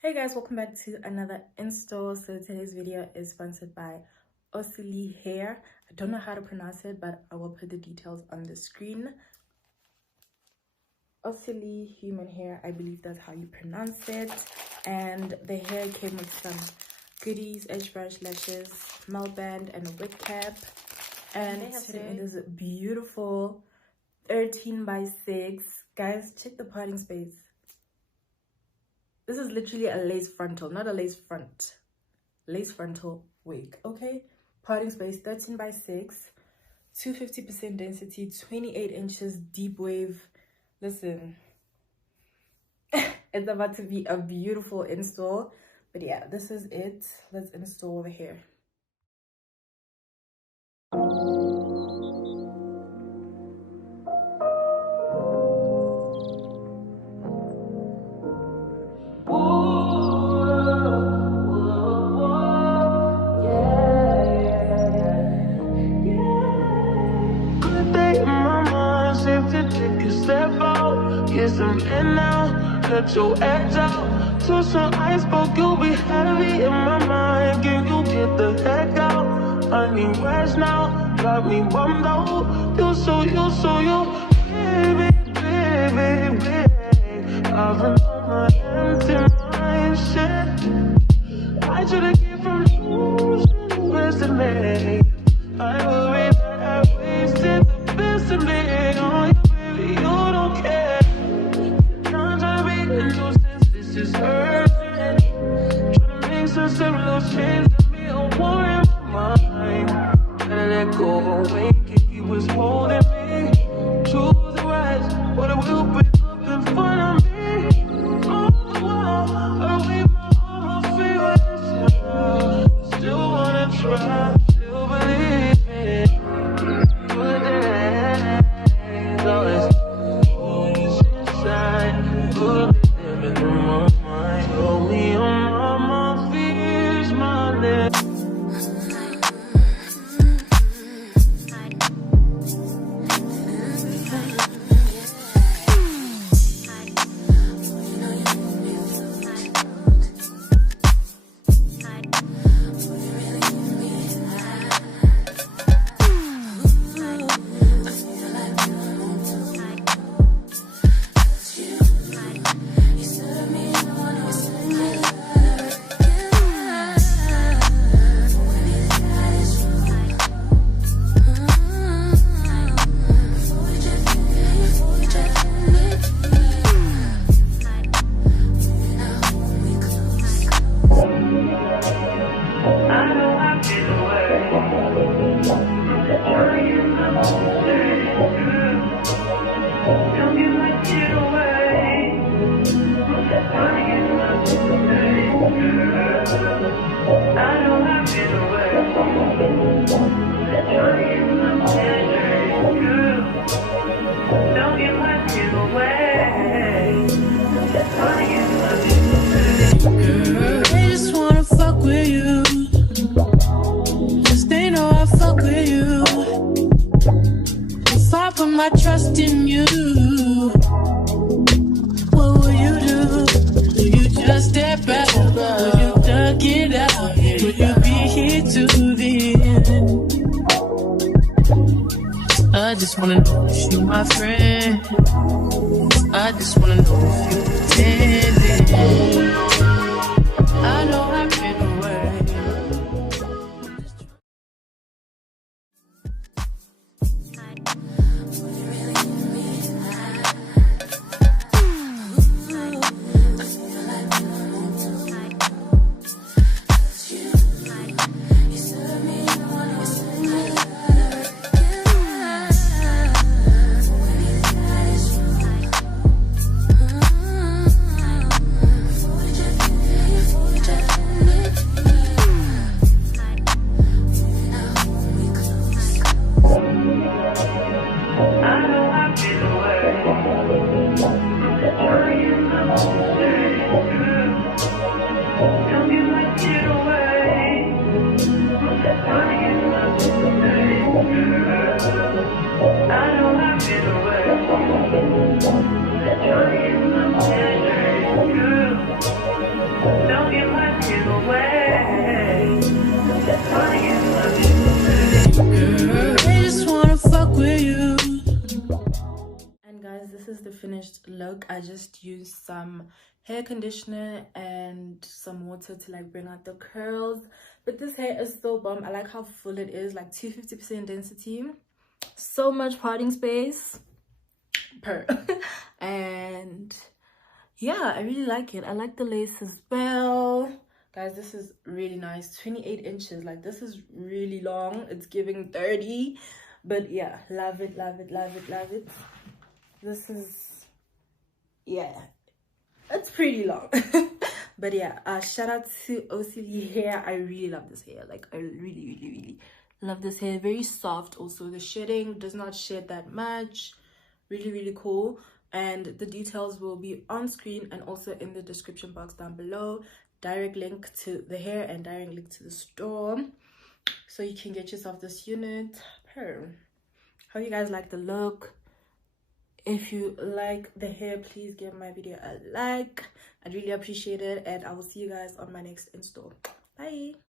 Hey guys, welcome back to another install. So today's video is sponsored by Osili Hair. I don't know how to pronounce it, but I will put the details on the screen. Osili human hair, I believe that's how you pronounce it. And the hair came with some goodies, edge brush, lashes, melt band, and a wig cap. And today it is beautiful 13 by 6. Guys, check the parting space. This is literally a lace frontal, not a lace front. Lace frontal wig, okay? Parting space 13 by 6, 250% density, 28 inches deep wave. Listen, it's about to be a beautiful install. But yeah, this is it. Let's install the hair. Get some air now, let your edge out. To some iceberg, you'll be heavy in my mind. Can you get the heck out? I need rest now, got me bummed out. You so, baby, baby, baby. I've been on my empty mind, shit. I should've came from losing the best of me. I worry that I wasted the best of me. Oh, you, baby, you don't care. This is hurting. Trying to make sense of little change. Let me a war in my mind. Gotta let go of when he was holding me. Choose the right, but it will be up in front of me. On the wall, I leave all my favorites. Still wanna try, still believe in good days. Always inside, good. My trust in you. What will you do? Will you just step back? Will you duck it out? Will you be here to the end? I just wanna know if you my friend. I just wanna know if you pretending. I know I've been away. Don't give my tears away. I just wanna fuck with you. And guys, this is the finished look. I just used some hair conditioner and some water to like bring out the curls, but this hair is so bomb. I like how full it is, like 250% density, so much parting space per and yeah, I really like it. I like the lace as well. Guys, this is really nice. 28 inches, like this is really long. It's giving 30, but yeah, love it, love it, love it, love it. This is, yeah, it's pretty long. But yeah, shout out to OCD hair. I really love this hair. Like, I really love this hair. Very soft. Also, the shedding does not shed that much. Really cool. And the details will be on screen and also in the description box down below. Direct link to the hair and direct link to the store, so you can get yourself this unit. Hope you guys like the look. If you like the hair, please give my video a like. I'd really appreciate it, and I will see you guys on my next install. Bye.